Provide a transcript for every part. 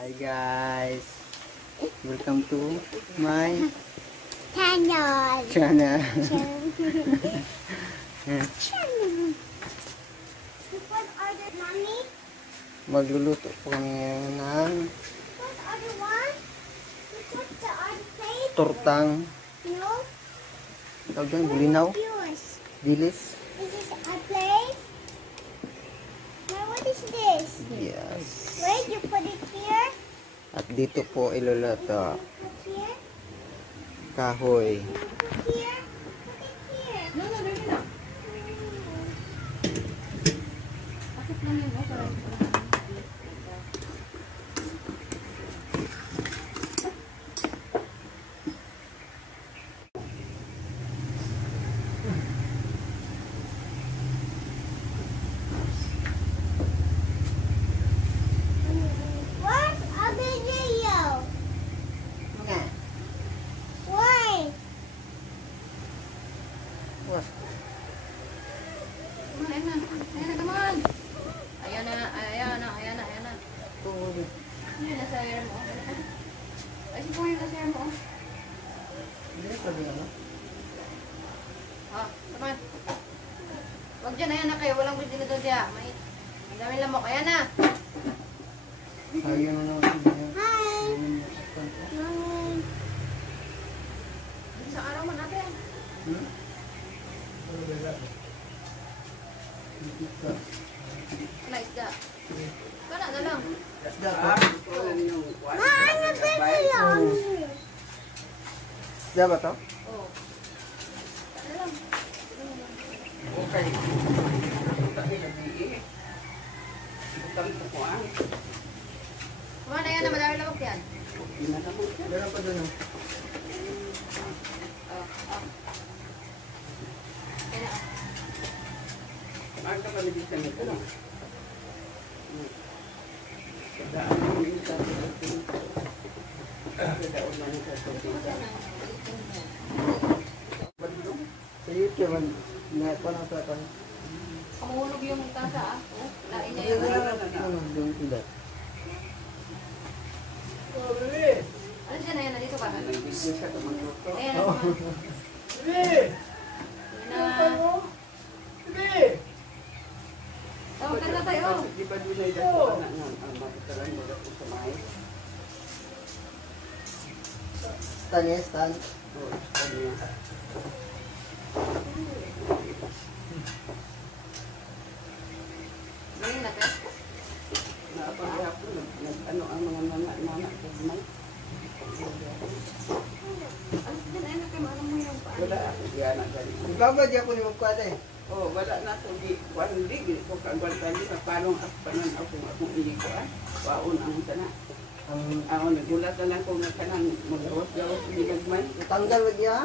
Hi guys, welcome to my channel. What order, mommy? Magluluto po kami ngayon ng What order one? What's the other plate? tortang No. tawag dyan, bulinaw, Yours. dilis. This is a plate. Now what is this? Yes. Where you put it here? At dito po iluluto Put here. kahoy. Put here. Put it here. No, dali na. Bakit lang yun, oh, parang What's other video? Nga. Why? What? Come on, ayan na. Ayan na, come on. Ayan na, ayan na, ayan na, ayan na. Ayan na, sa hair mo. Ay, sipo yung sa hair mo. Hindi sabi ano? Ah, come on. Huwag dyan, ayan na kayo. Walang pwede na doon siya. May, ang dami lamok. Ayan na. Sayang na naman niya. Hi. Mommy. Isang araw mo natin. Hmm? Ano, isda? Kana na lang. Isda po? Ano ba yun? Isda ba to? Oo. Kana lang. Come on, ayan na. Madami lamok yan. Meron pa doon. Oh, oh. Ayan na, oh. Sa YouTube, na-po ng platon. Kamuhulog yung tasa, ah. Oh, lain niya Ayun yung... na lang. Yung ilat. Ano siya na yan? Nandito ka? Ayan na. Oo. Ayan na. Oh, kanta tayo. Stan yan, stan. Galing na, Tess. Ano siya na yan? Ano mo yung paan? Ikaw ba di ako ni magkwada eh? Oh, wala na to di kuan di ko kagwan tadi sa palong at panan ako akong ili ko waon ang sana. Ang Nagulat na lang ko nga kanang magawas-gawas ni gagmay. tanggal ba niya?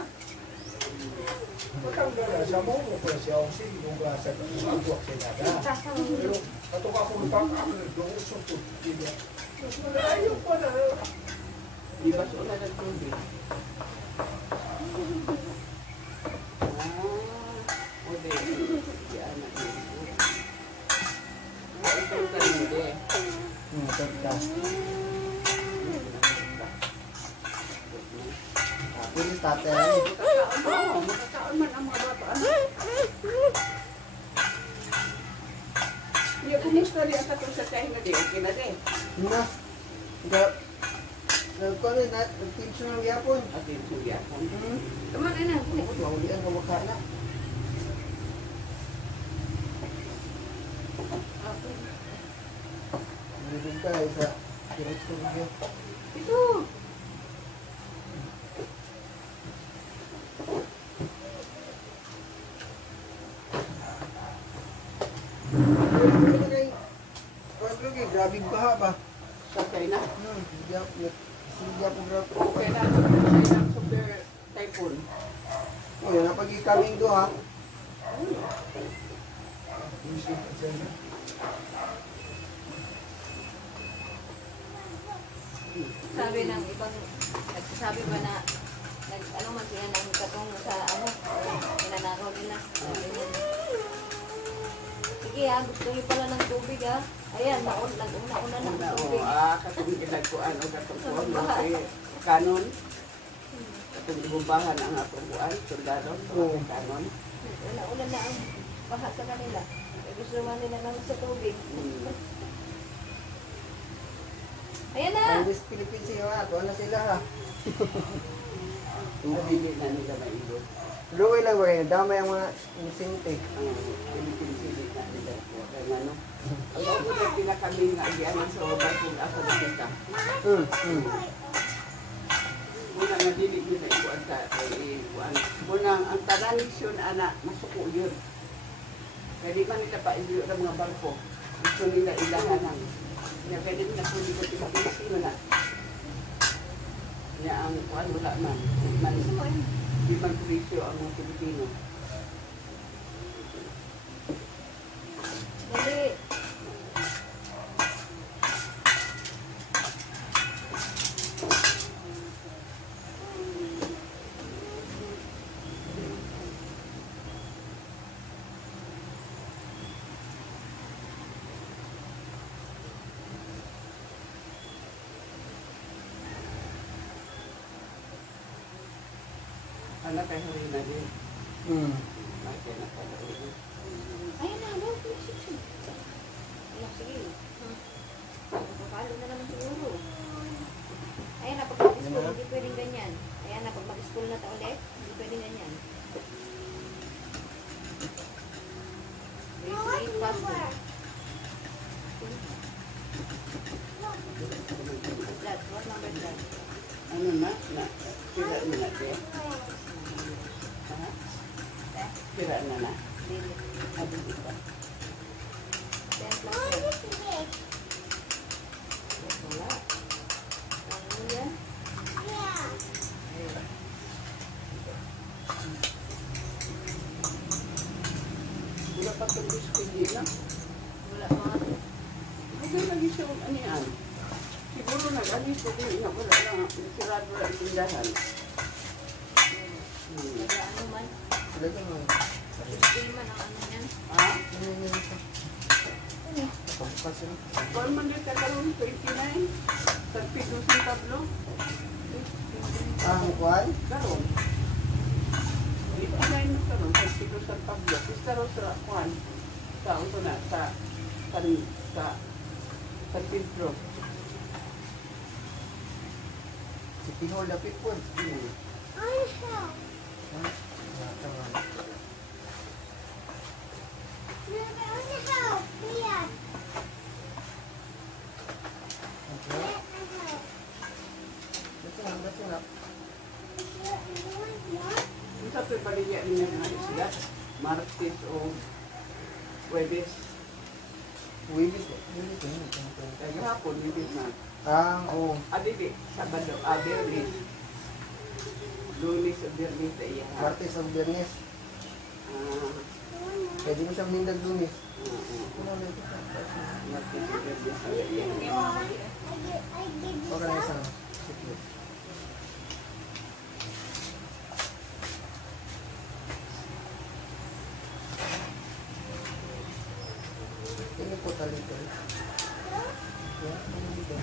Di ba so na tubig. Oke. Ya anak. Ito tayo de. Tagka. Pwede tatay. Makakaon man ang mga bata. Iya, kumusta rin ang katong sa tayo na di? Okay na din. Hindi. Nagkano na, nag-tension ng yapon. Atin suya. Come on, ayan na. Ako, maulian ka makana. Nalibig ka sa diretso niya. Ito. Grabe baha ba? Okay na. Siya po grabe. Okay na. Okay na. Super typhoon. O, yan ang pag-ikaming do ha. Sabi ng ibang, nagsasabi ba na, ano man sila ng katong sa ano, pinanakaw nila. Sabi niya. Sige ha, gusto niyo pala ng tubig ha. Ayan, nag-una na ng tubig. Katong ginagkuan o katong kuan mo kay kanon. Katong ibumbahan ang atong kuan, soldado, kanon. Una na ang baha sa kanila. Gusto naman nila lang sa tubig. Ayan na! Ang West Philippines yun ha. Tuwa na sila ha. Hindi na nila mailot. Luway lang ba kayo? Damay ang mga insinte. Philippines hindi na nila. Kaya ano, ang ako na pinakami nga iyanan sa obay kung asa na kita. Muna nga dili nila ikuan sa ikuan. Muna ang tanan-isyon anak, masuko yun. Kaya di man nila pa iliyo ng mga barko. Gusto nila ilahanan. Kaya pwede na kung dito pinakisi mo na. Kaya ang kuan wala man. Di man presyo ang mga Pilipino. Dali! Anak kay Harina din. Ay, kaya nakalaroon. Ayan na, no? Ayan, sige. Papalo na naman siguro. Ayan na, pag mag-school, hindi pwedeng ganyan. Ayan na, pag mag-school na ulit, hindi pwedeng ganyan. Wait, faster. What's that? What number is that? Ano na? Sira na natin. Ha? Sira na na. Dili. Adi dito. 10 plus 1. Wala. Ano yan? Ayun. Wala pa itong gusto na. Wala mga. Ano lagi siya ano yan? Siguro nag-alis ko din na wala na. Sirado na ang tindahan. Wala ano man. Lagyan mo. Hindi man ang ano yan. Ha? Nakabukas yun. Kung man din kakaroon, 29. Tagpito sa tablo. Ang kuwan? Karoon. 29 na karoon. Tagpito sa tablo. Isa ro sa kuhan. Sa unto na. Sa Pedro. Si Pihol na Pitpon. That's enough. Kung sa ito'y baligya niya nga sila, Martes o Huwebes. Willis. Kaya hapon, Huwebes na. Oo. Adili, Sabado, Berlis. Lunes o Berlis na iya. Martes o Biyernes. Pwede mo siyang mindag lunes. Martes o Berlis na iya. Okay na isang. Sige. Ini po talito. Yeah, ano dito?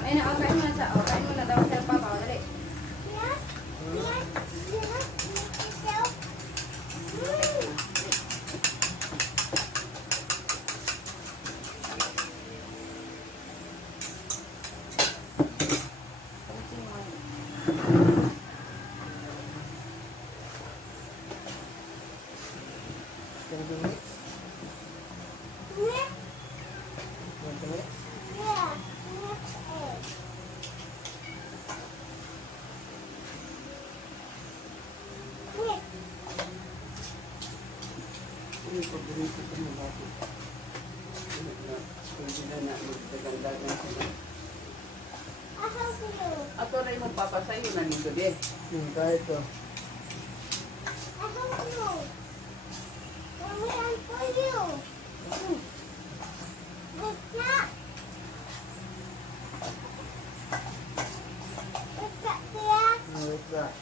Ayun na, kain mo na sa. Kain mo na daw sa papa. Dali. Can you mix? Want to mix? Ini paborito ko na bago. Pwede na na magdagandagan sila. Ato na yung papasayo na nito din. Kahit to. Mommy, I'm for you. What's that? What's that there? What's that?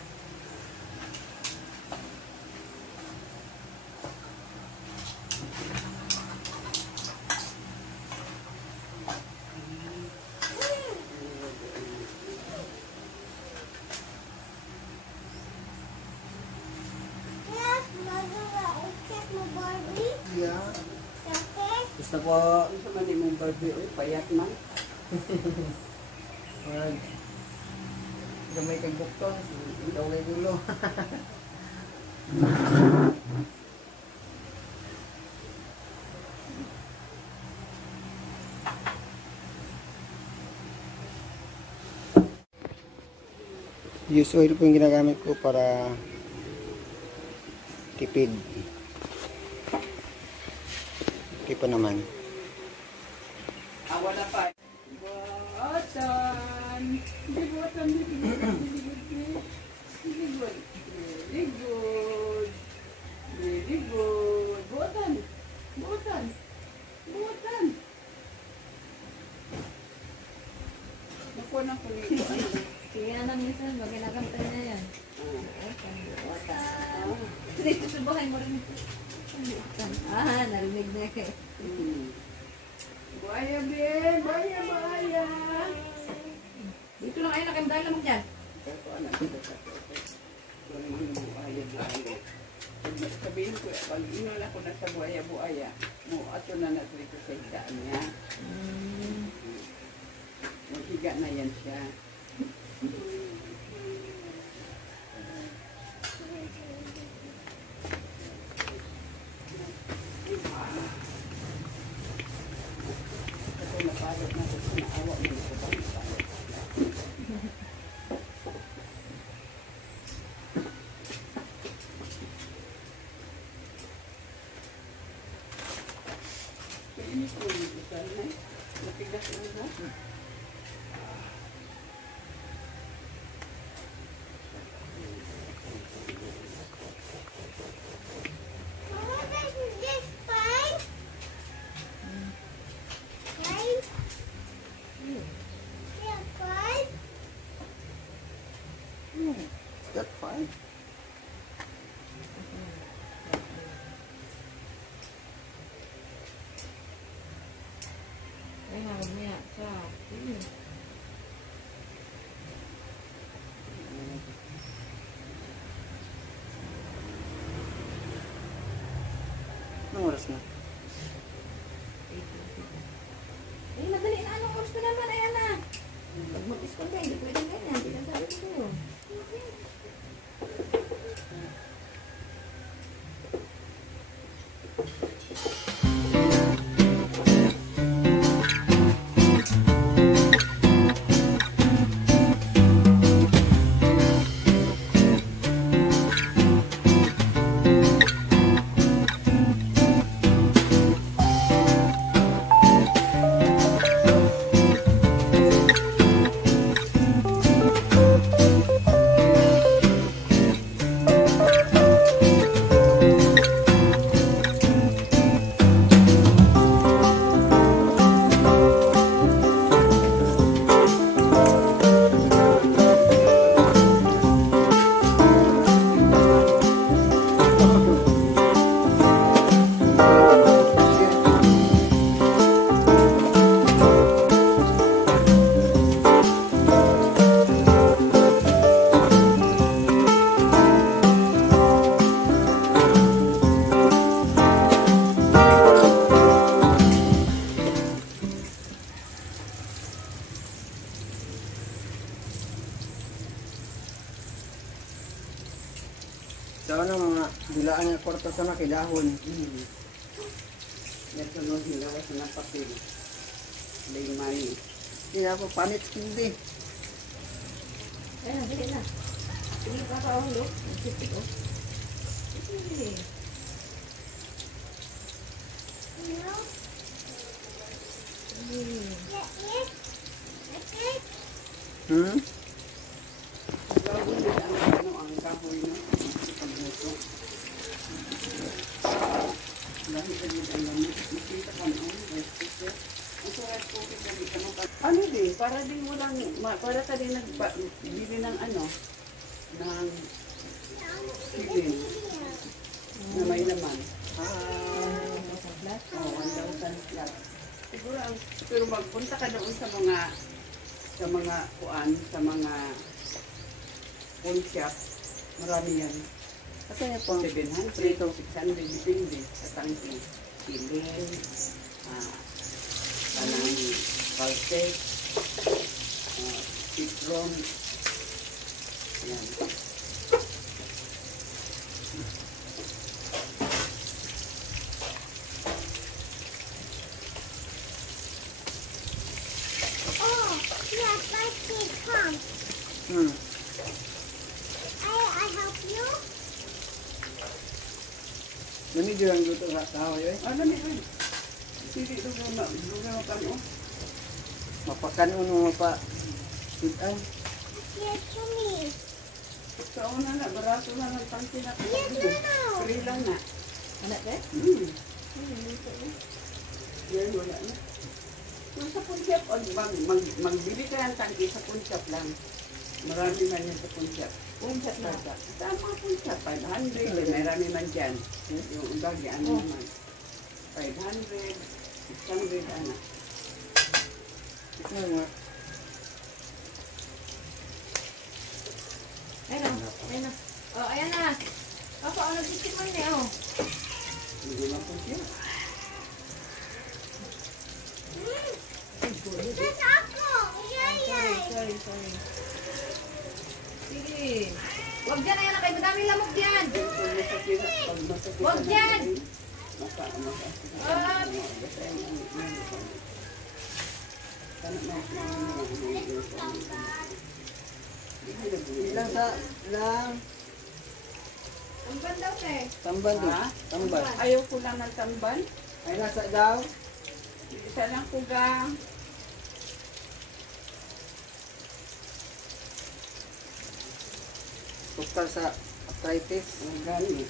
Yes, Mother, check my Barbie. Yeah. Okay. Gusto ko, Ano sa man imong Barbie, oy, payat man. gamay kay bukton, ilaw kay gulo. Use oil po yung ginagamit ko para tipid. Okay pa naman. Ah, wala pa. Buatan. Hindi buatan. Very good. Very good. Very good. Buatan. Buatan. Buatan. Nakuha ng kuligo. Sige na minsan, wag ginagantay na yan. Butan. Dito subuhay mo rin. Butan. Narinig na kayo. Buaya, Ben. Buaya, buaya. Dito lang, ayun, nakimdala mo dyan. Sabihin ko, pag inula ko na sa buaya-buaya, mo ato na na dito sa higaan niya. Maghiga na yan siya. Ito napalot na ito, naawa mo ito ba napalot? Kainit mo yung isa na eh. Napigas mo ba? Mama, this fine? Fine? Yeah, fine? Is that fine? Ay, harap niya. Sa. Anong oras na? Eh, madali na. Anong oras pa naman? Ayan na. Pag mag-iskol ka, hindi pwede ganyan. Hindi na sabi ko. So ano mga dulaan nga kwarto sa makidahon. Yan sa nung hilawas na papel. May money. Hindi na ako panit hindi. Ayan, dali na. Sige pa ka, oh, look. Sipit, oh. Sige. No? Sige. Yeah, okay? Gawin din ang kahoy no? Pagluto. Ano din, para din walang, para ka din nagbili ng ano, ng silin na may laman. Oh, 1,000 plus. Siguro, pero magpunta ka doon sa mga kuan, sa mga pawn shop, marami yan. Kasi niya po, 700 o 600, depende sa tangke. Silin, kanang Caltech, citron, yan. Oh, yes, my kid, come. I help you? Nami dyan ang luto sa kahoy eh. Ano ni ay? Sili lugaw kano. Mapakanon mo pa. Sitan. Yes, to me. Sa una na, barato na ng tangke na. Yes, no. Free lang na. Anak ka? Yan, wala na. Kung sa pawn shop, magbili ka ng tangke sa pawn shop lang. Marami man yan sa pawn shop. Pawn shop na sa. Tama pawn shop, 500. Marami man dyan. Yung bagi, ano naman. 500, 600, anak. Ano nga? Ayun na. Ayun na. Oh, ayan na. Papa, ano biscuit mo niya? Oh. Hindi na pawn shop. That's ako. Yeah, yeah. Sorry. Sige. Huwag dyan, ayan na kayo. Madaming lamok dyan. Huwag dyan! Ilang sa, ilang. Tamban daw ka eh. Tambal doon. Ha? Tambal. Ayaw ko lang ng tamban. Ay nasa daw. Isa lang ko gang. Tukal sa arthritis. Ang gani.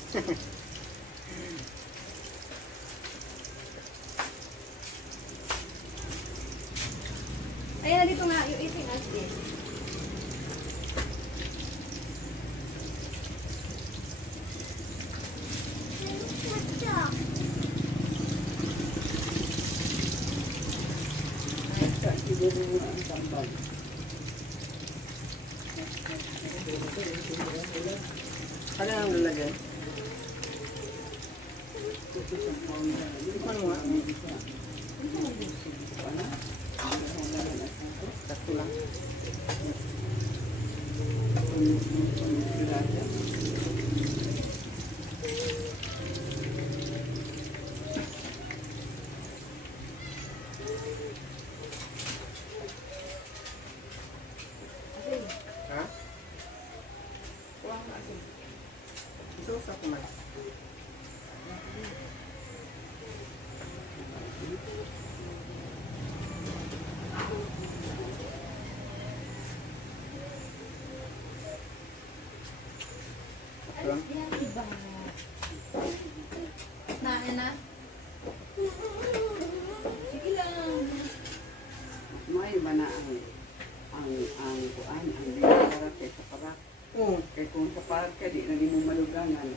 Ayan na dito nga. Yung eating as this. Siguro mo ang tamban. Ano ang lalagyan? Ano nga? Sakto lang. Ha? Isusap ko man. Alas yan, diba? Nain na? Sige lang. May ba na ang kuan, ang binayaran kay sa parak. Oo. Kay kung sa parak ka, di na di mo malugangan.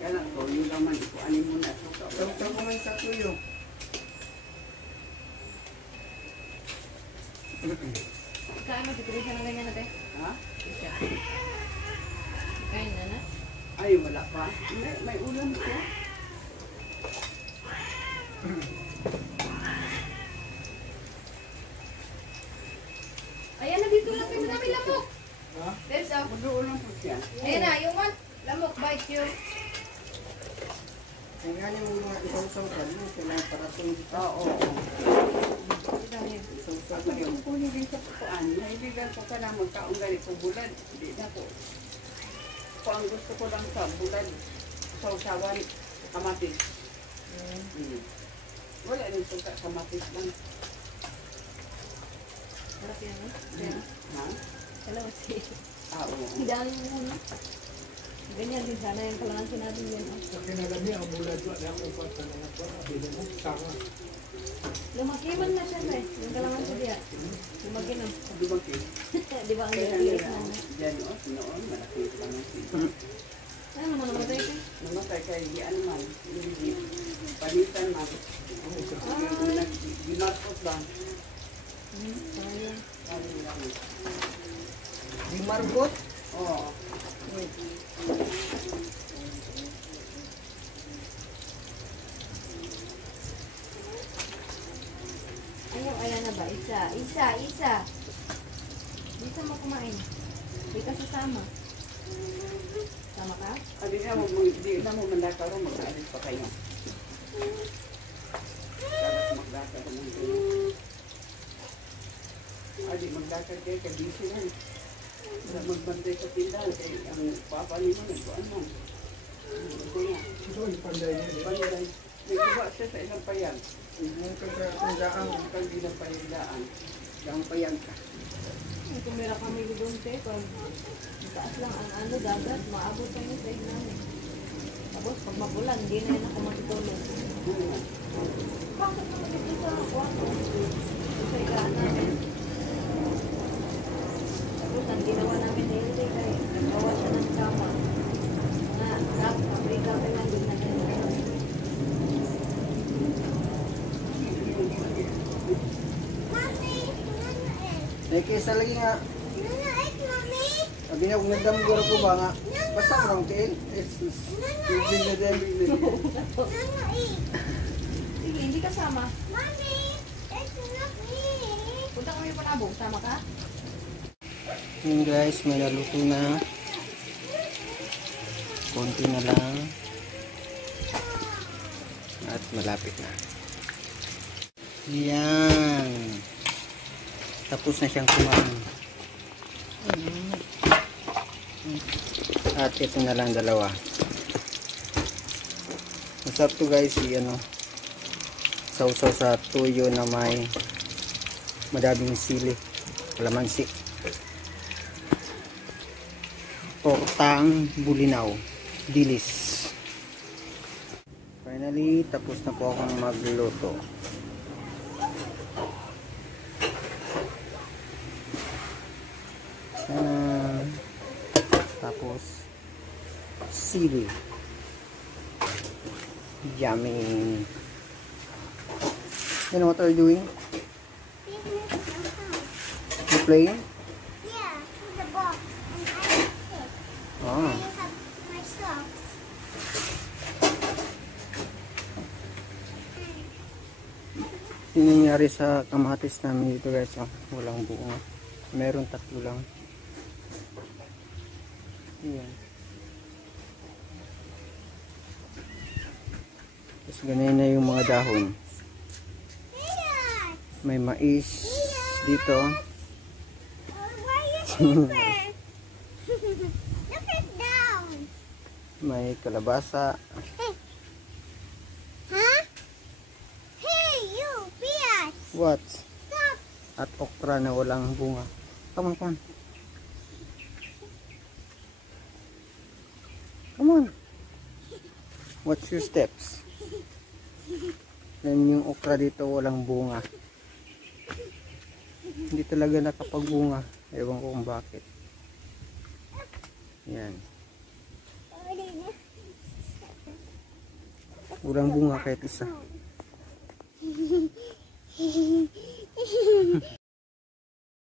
Kaya lang, yung laman, ikuanin mo na. Tawag ko man sa tuyo. Kain mo, tituloy siya ng ganyan natin. Ha? Kain na na. Ay, wala pa. May ulam ko. Ayan na dito lang. May madami lamok. Ha? There's a... Mag-uulam ko siya. Ayan na, yung one. Lamok, bite you. Ang nga niyo mga isaw-saw ka. Kailangan para itong dito. Oo. Isaw-saw Ako ka. di ko hindi sa pukuan. Naibigan ko ka na magkaong ganito bulad. Hindi na ko. Kung ang gusto ko lang sa bulad, sausawan, kamatis. Wala nang suka, kamatis lang. Harap yan, no? Ha? Hello, see. Oo. Ang dami mo muna. Ganyan din sana yung kalangan natin yan. Kinalami ang mula doon na upat na mga abili mo, sama. Lumaki man na siya, eh. Yung kalaman siya diya. Lumaki na. Lumaki. Di ba ang Kaya liit nila, na? dyan o, noon, malaki pa na siya. Ano naman namatay ko? Namatay kay di ano man, hindi palitan man. Gimarkot lang. Sayang. Sabi lang. Di margot. Oo. Ayaw, ayan na ba? Isa. Dito mo kumain. Di ka sasama. Sama ka? Hindi na mo mandakaroon, mag-aalis pa kayo. Dapat magdakaroon ng kayo. Adi, magdakaroon kayo, kabisi lang. Wala magbantay sa tindahan, kaya ang papali mo, nagbuan mo. Ito nga. Ito yung panday niya. Panday. Nagbuwa siya sa ilang payag. Ang kagandaan. Ang kandilang payagdaan. Ang payag ka. Tumira kami doon, te. Pag taas lang ang ano, dagat, maabot kami sa namin. Tapos, pag mabulan, hindi na yan ako matutulog. Bakit naman dito sa kwarto? Sa ilaan namin. Tapos, ang ginawa namin na hindi kay nagawa siya ng kama. Paprika pa lang din na ganyan. Mami, nana eh. Eh, kaysa lagi nga. Nana eh, mami. Sabi niya, kung nagdamugara ko ba nga, basta ko lang kail. Tubig na din. Nana eh. Sige, hindi kasama. Mami, it's not me. Punta kami panabong. Sama ka? Yun guys, may naluto na. Konti na lang. At malapit na. Yan. Tapos na siyang kumain. At ito na lang dalawa. Masarap to guys, ano, sausaw sa tuyo na may madaming sili, kalamansi. Tortang bulinaw, dilis. Finally, tapos na po akong magluto. Tapos sili. Yummy. You know what are you doing? You playing? Yeah, in the box. And I like it. Ah. I have my socks. Yung nangyari sa kamatis namin dito guys, oh, walang bunga. Meron 3 lang. Ayan. Tapos ganyan na yung mga dahon. Dad, May mais dito. why you sleeper? Look it down. May kalabasa. Hey. Huh? Hey, you, Piat. What? Stop. At okra na walang bunga. Come on, come on. Come on. What's your steps? Yan yung okra dito, walang bunga. Hindi talaga nakapagbunga. Ewan ko kung bakit. Yan. Walang bunga kahit isa.